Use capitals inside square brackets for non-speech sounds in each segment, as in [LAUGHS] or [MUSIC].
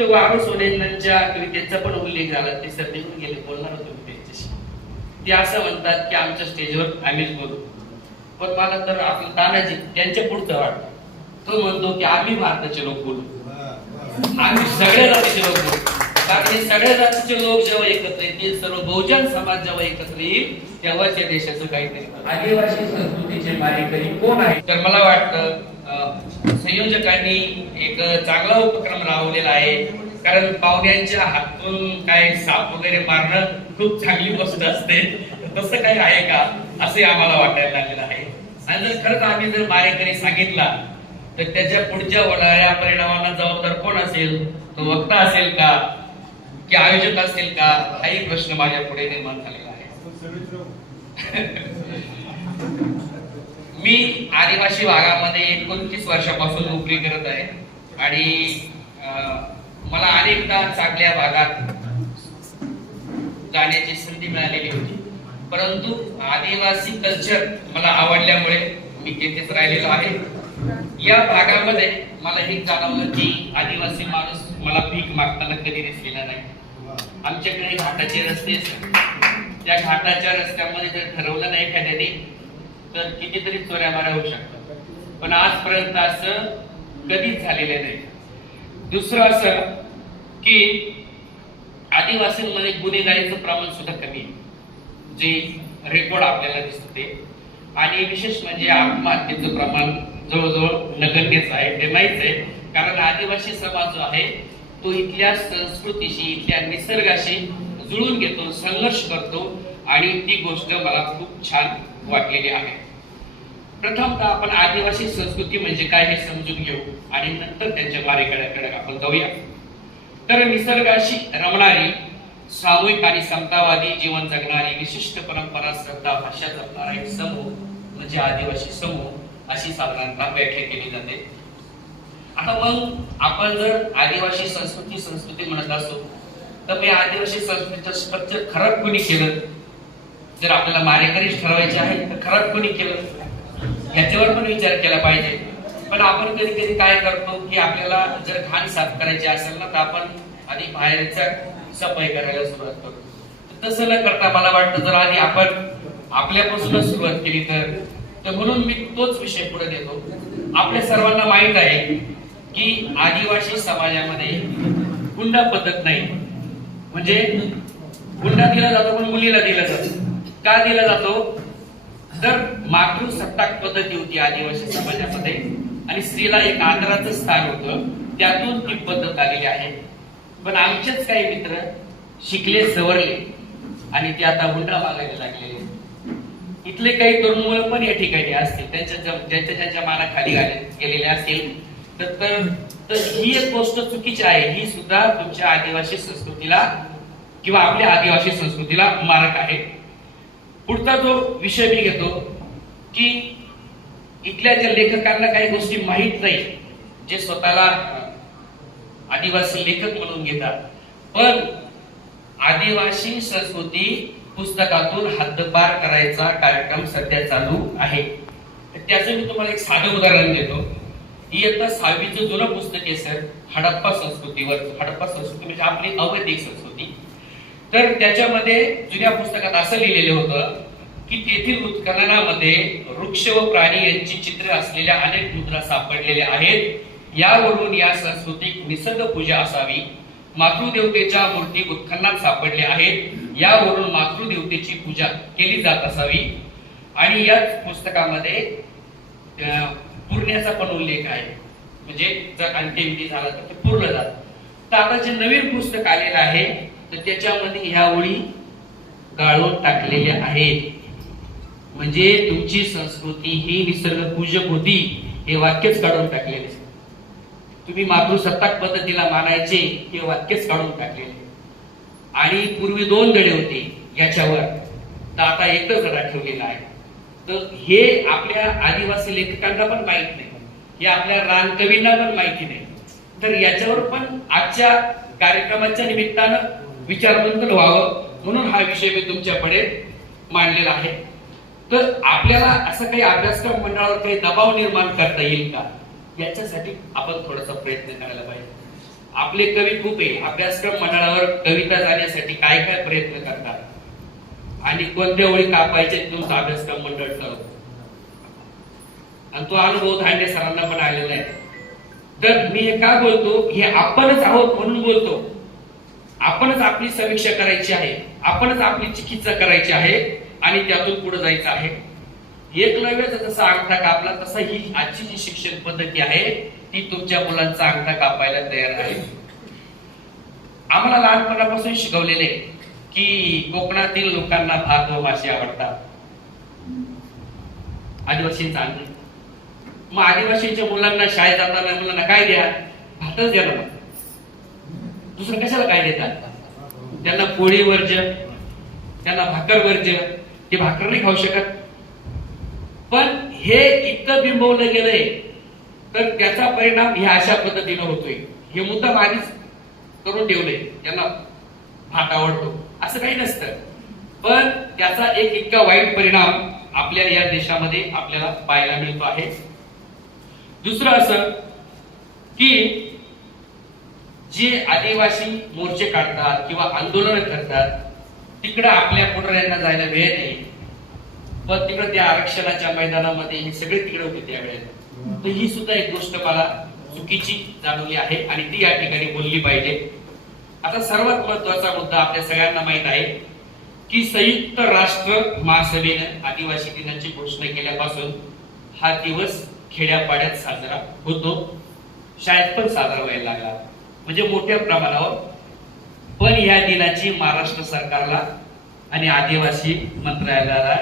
तिथं वाघ सोनेंच्या कवितेचा पण उल्लेख झाला. ते सर निघून गेले. बोलणार होतो मी त्यांच्याशी. ते असं म्हणतात की आमच्या स्टेजवर आम्हीच बोलू. पण मला तर आपलं तानाजी त्यांच्या पुढचं वाटतं. तो म्हणतो की आम्ही भारताचे लोक बोलू. आम्ही सगळ्या जातीचे लोक बोलू. कारण हे सगळ्या जातीचे लोक जेव्हा एकत्र येतील सर्व बहुजन समाज जेव्हा एकत्र येईल तेव्हाच या देशाचं काहीतरी. आदिवासी संस्कृतीचे मारेकरी कोण आहे तर मला वाटतं संयोजकांनी एक चांगला उपक्रम राबवलेला आहे. कारण पाहुण्यांच्या हातून काय साप वगैरे मारणं खूप चांगली गोष्ट असते. तसं काही आहे का? असे आम्हाला वाटायला लागलेलं आहे. आणि जर खरंच आम्ही जर मारेकरी सांगितला तर त्याच्या पुढच्या होणाऱ्या परिणामांना जबाबदार कोण असेल? तो वक्ता असेल का? की आयोजक असेल का? हाही प्रश्न माझ्या पुढे निर्माण झालेला आहे. [LAUGHS] मी आदिवासी भागामध्ये एकोणतीस वर्षापासून नोकरी करत आहे. आणि अं, मला अनेकदा चांगल्या भागात जाण्याची संधी मिळालेली होती. परंतु आदिवासी कल्चर मला आवडल्यामुळे मी तेथेच राहिलेलो आहे. या भागामध्ये मला हे जाणवलं की आदिवासी माणूस मला भीक मागताना कधी दिसलेला नाही. आमच्याकडे घाटाचे रस्ते असतात. त्या घाटाच्या रस्त्यामध्ये जर ठरवलं नाही एखाद्याने तर कितीतरी चोऱ्या मारा होऊ शकतात. पण आजपर्यंत असं कधीच झालेलं नाही. दुसरं असं की आदिवासींमध्ये गुन्हेगारीचं प्रमाण सुद्धा कमी आहे. जे रेकॉर्ड आपल्याला दिसते. आणि विशेष म्हणजे आत्महत्येचं प्रमाण जवळजवळ नगण्यच आहे ते नाहीच आहे. कारण आदिवासी समाज जो आहे तो इथल्या संस्कृतीशी इथल्या निसर्गाशी जुळून घेतो संघर्ष करतो. आणि ती गोष्ट मला खूप छान वाटलेली आहे. प्रथमतः आपण आदिवासी संस्कृती म्हणजे काय हे समजून घेऊ आणि नंतर त्यांच्या मारेकड्याकडे आपण जाऊया. तर निसर्गाशी रमणारी सामूहिक आणि समतावादी जीवन जगणारी विशिष्ट परंपरा श्रद्धा भाषा जपणारा एक समूह म्हणजे आदिवासी समूह अशी साधारणतः व्याख्या केली जाते. आता मग आपण जर आदिवासी संस्कृती संस्कृती म्हणत असो तर मी आदिवासी संस्कृतीचं स्ट्रक्चर खराब कोणी केलं? जर आपल्याला मारेकरीच ठरवायचे आहे तर खराब कोणी केलं? याच्यावर पण विचार केला पाहिजे. पण आपण कधी कधी काय करतो की आपल्याला जर घाण साफ करायची असेल ना तर आपण आधी बाहेरच्या सफाई करायला सुरुवात करतो तसं न करता मला वाटतं जर आधी आपण आपल्यापासूनच सुरुवात केली तर तर म्हणून मी तोच विषय पुढे देतो आपल्या सर्वांना माहीत आहे की आदिवासी समाजामध्ये गुंडा पद्धत नाही. म्हणजे गुंडा दिला जातो पण मुलीला दिला जातो. का दिला जातो? तर मातृसत्ताक पद्धती होती आदिवासी समाजामध्ये आणि स्त्रीला एक आदराचं स्थान होतं. त्यातून ती पद्धत आलेली आहे. पण आमचेच काही मित्र शिकले सवरले आणि ते आता हुंडा मागायला लागलेले इथले काही तरुण मुलं पण या ठिकाणी असतील. त्यांच्या ज्यांच्या ज्यांच्या मानाखाली गेलेले असतील. तर तर तर ही एक गोष्ट चुकीची आहे. ही सुद्धा तुमच्या आदिवासी संस्कृतीला किंवा आपल्या आदिवासी संस्कृतीला मारक आहे. पुढचा जो विषय मी घेतो की इथल्या ज्या लेखकांना काही गोष्टी माहीत नाही जे स्वतःला आदिवासी लेखक म्हणून घेतात पण आदिवासी संस्कृती पुस्तकातून हद्दपार करायचा कार्यक्रम सध्या चालू आहे. तर त्याचं मी तुम्हाला एक साधं उदाहरण देतो. इयत्ता सहावीचं जुनं पुस्तक आहे सर. हडप्पा संस्कृतीवर हडप्पा संस्कृती म्हणजे आपली अवैधिक संस्कृती. तर त्याच्यामध्ये जुन्या पुस्तकात असं लिहिलेलं होतं की तेथील उत्खननामध्ये वृक्ष व प्राणी यांची चित्र असलेल्या अनेक मुद्रा सापडलेल्या आहेत. यावरून या सांस्कृतिक निसर्ग पूजा असावी. मातृदेवतेच्या मूर्ती उत्खननात सापडल्या आहेत. यावरून मातृदेवतेची पूजा केली जात असावी. आणि याच पुस्तकामध्ये अं, पुरण्याचा पण उल्लेख आहे. म्हणजे जर अंत्यविधी झाला तर ते पूर्ण जात. तर आता जे नवीन पुस्तक आलेलं आहे तर त्याच्यामध्ये ह्या ओळी गाळून टाकलेल्या आहेत. म्हणजे तुमची संस्कृती ही निसर्ग पूजक होती हे वाक्यच काढून टाकलेले. तुम्ही मातृसत्ताक पद्धतीला मानायचे हे वाक्यच काढून टाकलेले. आणि पूर्वी दोन गडे होते याच्यावर. तर आता एकच गडा ठेवलेला आहे. तर हे आपल्या आदिवासी लेखकांना पण माहीत नाही. हे आपल्या रानकवींना पण माहिती नाही. तर याच्यावर पण आजच्या कार्यक्रमाच्या निमित्तानं विचारमंथन व्हावं म्हणून हा विषय मी तुमच्याकडे मांडलेला आहे. तर आपल्याला असं काही अभ्यासक्रम मंडळावर काही दबाव निर्माण करता येईल का? याच्यासाठी आपण थोडासा प्रयत्न करायला पाहिजे. आपले कवी खूप आहे. अभ्यासक्रम मंडळावर कविता जाण्यासाठी काय काय प्रयत्न करतात? आणि कोणत्या ओळी कापायचे तुमचा अभ्यासक्रम मंडळ ठरवतो आणि तो अनुभव धांडे सरांना पण आलेला आहे. तर मी हे का बोलतो? हे आपणच आहोत म्हणून बोलतो. आपणच आपली समीक्षा करायची आहे. आपणच आपली चिकित्सा करायची आहे आणि त्यातून पुढे जायचं आहे. एकलव्याचा जसा अंगठा कापला तसा ही आजची जी शिक्षण पद्धती आहे ती तुमच्या मुलांचा अंगठा कापायला तयार आहे. आम्हाला लहानपणापासून शिकवलेले की कोकणातील लोकांना भात व मासे आवडतात. आदिवासींचा अन्न मग आदिवासींच्या मुलांना शाळेत जाताना मुलांना काय द्या? भातच द्या ना मग. दुसरं कशाला काय देतात? त्यांना पोळी वर्ज त्यांना भाकर वर्ज ते भाकर नाही खाऊ शकत. पण हे इतकं बिंबवलं गेलंय तर त्याचा परिणाम ह्या अशा पद्धतीनं होतोय. हे मुद्दा आधीच करून ठेवले त्यांना भात आवडतो. असं काही नसतं. पण त्याचा एक इतका वाईट परिणाम आपल्या या देशामध्ये आपल्याला पाहायला मिळतो आहे. दुसरं असं की जे आदिवासी मोर्चे काढतात किंवा आंदोलन करतात तिकडं आपल्या पुढाऱ्यांना जायला वेळ नाही. पण तिकडे त्या आरक्षणाच्या मैदानामध्ये हे सगळे तिकडे होते त्यावेळेला तर ही सुद्धा एक गोष्ट मला चुकीची जाणवली आहे आणि ती या ठिकाणी बोलली पाहिजे. आता सर्वात महत्त्वाचा मुद्दा आपल्या सगळ्यांना माहीत आहे की संयुक्त राष्ट्र महासभेनं आदिवासी दिनाची घोषणा केल्यापासून हा दिवस खेड्यापाड्यात साजरा होतो. शाळेत पण साजरा व्हायला लागला. म्हणजे मोठ्या प्रमाणावर. पण या दिनाची महाराष्ट्र सरकारला आणि आदिवासी मंत्रालयाला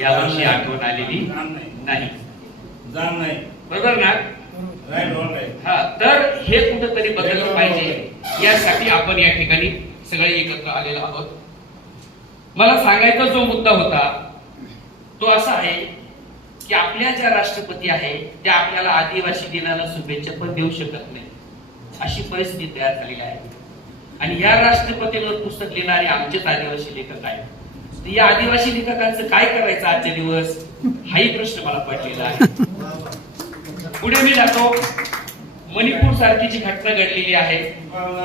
यावर्षी आठवण आलेली नाही. बरोबर ना? हा तर हे कुठंतरी बदललं पाहिजे. यासाठी आपण या ठिकाणी सगळे एकत्र आलेलो आहोत. मला सांगायचा जो मुद्दा होता तो असा आहे की आपल्या ज्या राष्ट्रपती आहे त्या आपल्याला आदिवासी दिनाला शुभेच्छा पण देऊ शकत नाही. अशी परिस्थिती तयार झालेली आहे. आणि या राष्ट्रपतीवर पुस्तक लिहिणारे आमचेच आदिवासी लेखक आहेत. या आदिवासी लेखकांचं काय करायचं आजचे दिवस? हाही प्रश्न मला पडलेला आहे. पुढे मी जातो. मणिपूर सारखी जी घटना घडलेली आहे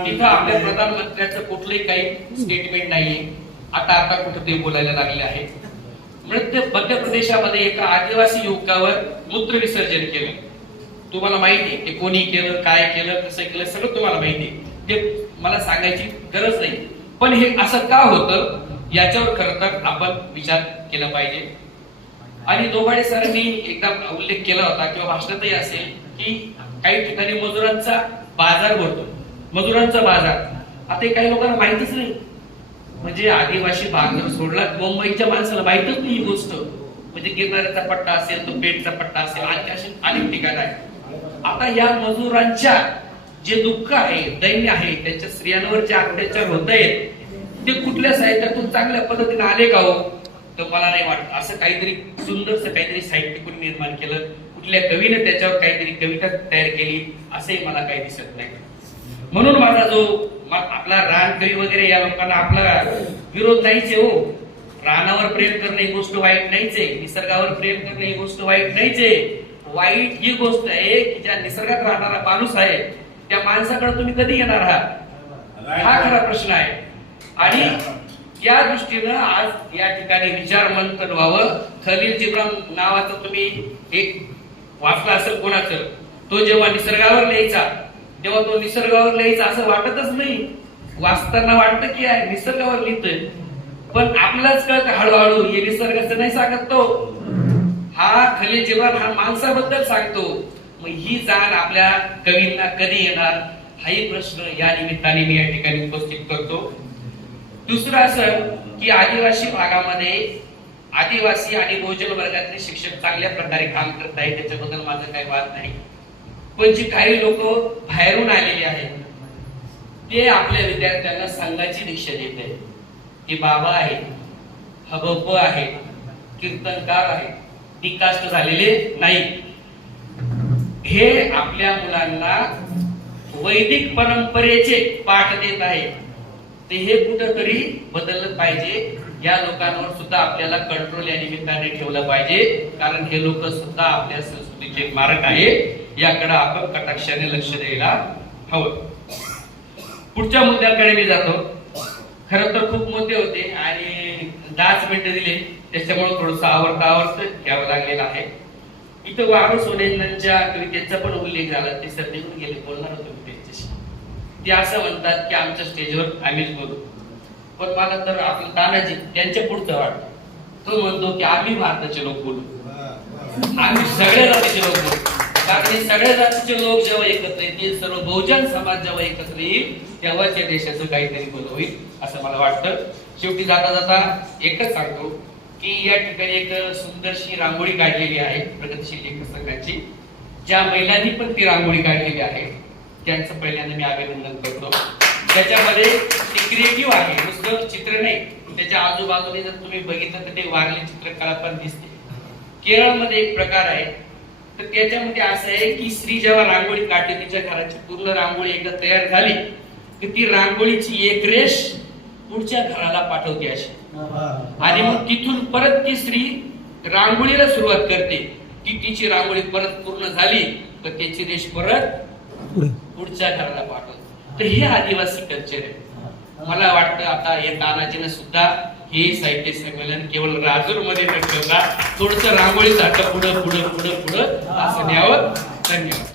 तिथं आपल्या प्रधानमंत्र्याचं कुठलंही काही स्टेटमेंट नाहीये. आता आता कुठं ते बोलायला लागले आहे. मध्य प्रदेशामध्ये एका आदिवासी युवकावर मूत्र विसर्जन केलं. तुम्हाला माहिती आहे ते कोणी केलं काय केलं कसं केलं सगळं तुम्हाला माहिती आहे. ते मला सांगायची गरज नाही. पण हे असं का होतं याच्यावर खर तर आपण विचार केला पाहिजे. आणि दोघाडे सरांनी एकदा उल्लेख केला होता किंवा भाषणातही असेल की काही ठिकाणी मजुरांचा बाजार भरतो. मजुरांचा बाजार. आता हे काही लोकांना माहितीच नाही. म्हणजे आदिवासी भाग जर सोडला मुंबईच्या माणसाला माहितच नाही ही गोष्ट. म्हणजे गिरणाऱ्याचा पट्टा असेल तो पेटचा पट्टा असेल आणि असे अनेक ठिकाण आहे आता या मजुरांच्या जे दुःख आहे दैन्य आहे त्यांच्या स्त्रियांवर जे अत्याचार होत आहेत ते कुठल्या साहित्यातून चांगल्या पद्धतीने आले का हो? तर मला नाही वाटत. असं काहीतरी सुंदरसं काहीतरी साहित्य कोणी निर्माण केलं कुठल्या कवीने त्याच्यावर काहीतरी कविता तयार केली असंही मला काही दिसत नाही. म्हणून माझा जो आपला रान कवी वगैरे या लोकांना आपला विरोध नाहीच आहे हो. रानावर प्रेम करणे ही गोष्ट वाईट नाहीच आहे. निसर्गावर प्रेम करणे ही गोष्ट वाईट नाहीच आहे. वाईट ही गोष्ट आहे की ज्या निसर्गात राहणारा माणूस आहे त्या माणसाकडे तुम्ही कधी येणार आहात? हा खरा प्रश्न आहे. आणि या दृष्टीनं आज या ठिकाणी विचार मंथन व्हावं. खलील जिब्रान नावाचं तुम्ही एक वाचला असेल कोणाचं? तो जेव्हा निसर्गावर लिहायचा तेव्हा तो निसर्गावर लिहायचा असं वाटतच नाही. वाचताना वाटतं की निसर्गावर लिहितोय. पण आपल्यालाच कळतं हळूहळू हे निसर्गाचं नाही सांगत तो. हा खलील जिब्रान हा माणसाबद्दल सांगतो मग ही जाण आपल्या कवींना कधी येणार? हाही प्रश्न या निमित्ताने मी या ठिकाणी उपस्थित करतो. दुसरं असं की आदिवासी भागामध्ये आदिवासी आणि बहुजन वर्गातले शिक्षक चांगल्या प्रकारे काम करत आहेत त्याच्याबद्दल माझा काही वाद नाही. पण जी काही लोक बाहेरून आलेले आहेत ते आपल्या विद्यार्थ्यांना संघाची दीक्षा देत आहेत. की बाबा आहेत हबप आहेत कीर्तनकार आहेत. ती झालेले नाही. हे आपल्या मुलांना वैदिक परंपरेचे पाठ देत आहे. ते हे कुठंतरी बदललं पाहिजे. या लोकांवर सुद्धा आपल्याला कंट्रोल या निमित्ताने ठेवलं पाहिजे. कारण हे लोक सुद्धा आपल्या संस्कृतीचे मारक आहे. याकडे आपण कटाक्षाने लक्ष द्यायला हवं. पुढच्या मुद्द्याकडे मी जातो. खर तर खूप मुद्दे होते आणि दहाच मिनिटं दिले. त्याच्यामुळे थोडस आवडता आवर्त घ्यावं लागलेलं आहे. इथं वारू सोनेंच्या कवितेचा पण उल्लेख झाला. ते सर निघून गेले. बोलणार होतो मी त्यांच्याशी. ते असं म्हणतात की आमच्या स्टेजवर आम्हीच बोलू. पण मला तर आपलं तानाजी त्यांच्या पुढचं वाटत. तो म्हणतो की आम्ही भारताचे लोक बोलू. आम्ही सगळ्या जातीचे लोक बोलू. कारण सगळ्या जातीचे लोक जेव्हा एकत्र येतील सर्व बहुजन समाज जेव्हा एकत्र येईल तेव्हाच या देशाचं काहीतरी बोल होईल असं मला वाटतं. शेवटी जाता जाता एकच सांगतो की या ठिकाणी एक सुंदरशी रांगोळी काढलेली आहे प्रगतशील लेखक संघाची. ज्या महिलांनी पण ती रांगोळी काढलेली आहे त्यांचं पहिल्यांदा मी अभिनंदन करतो. त्याच्यामध्ये ते क्रिएटिव्ह आहे नुसतं चित्र नाही. त्याच्या आजूबाजूने जर तुम्ही बघितलं तर ते वारली चित्रकला पण दिसते. केरळमध्ये एक प्रकार आहे. तर त्याच्यामध्ये असं आहे की स्त्री जेव्हा रांगोळी काढते तिच्या घराची पूर्ण रांगोळी एकदा तयार झाली की ती रांगोळीची एक रेष पुढच्या घराला पाठवते अशी. आणि मग तिथून परत ती स्त्री रांगोळीला सुरुवात करते. की तिची रांगोळी परत पूर्ण झाली तर त्याची रेष परत पुढच्या घराला पाठवते. तर हे आदिवासी कल्चर आहे. मला वाटतं आता हे तानाजीनं सुद्धा हे साहित्य संमेलन केवळ राजूरमध्ये न ठेवता थोडस रांगोळी सारखं पुढं पुढं पुढं पुढं असं न्यावं. धन्यवाद.